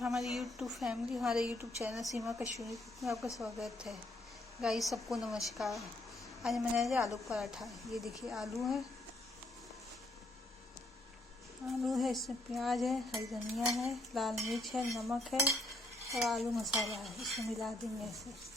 हमारी YouTube family, हमारे YouTube channel सीमा कश्मीरी में आपका स्वागत है। गाइस, सबको नमस्कार। आज हम बनाए थे आलू पराठा। ये देखिए आलू है, इसमें प्याज है, हरी धनिया है, लाल मिर्च है, नमक है और आलू मसाला है। इसमें मिला देंगे ऐसे।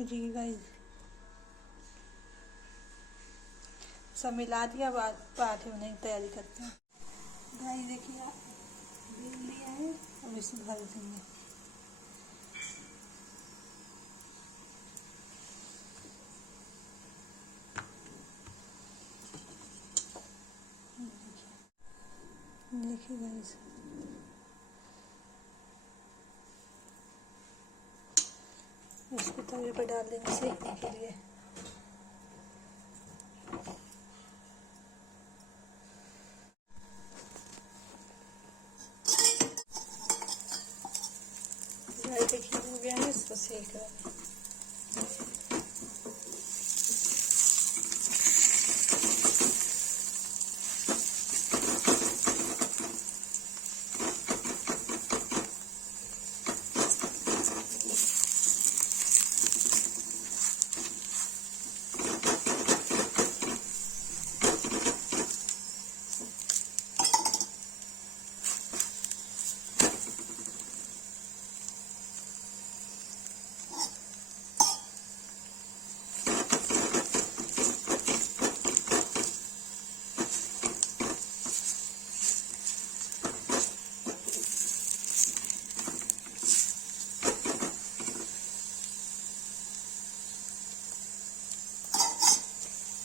जी गाइस, सब मिला दिया। बाद पराठे बनाने की तैयारी करते हैं। गाइस देखिए, बेल लिया है, अब इसमें भर देंगे। देखिए गाइस, इसको तवे पर डाल देंगे सेकने के लिए। देखिए हो गया है, इसको सेक रहे हैं।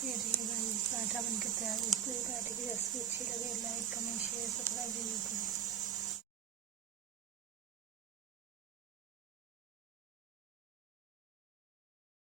ये देखिए पराठा बनकर तैयार है। इसको पराठे की रेसिपी अच्छी लगे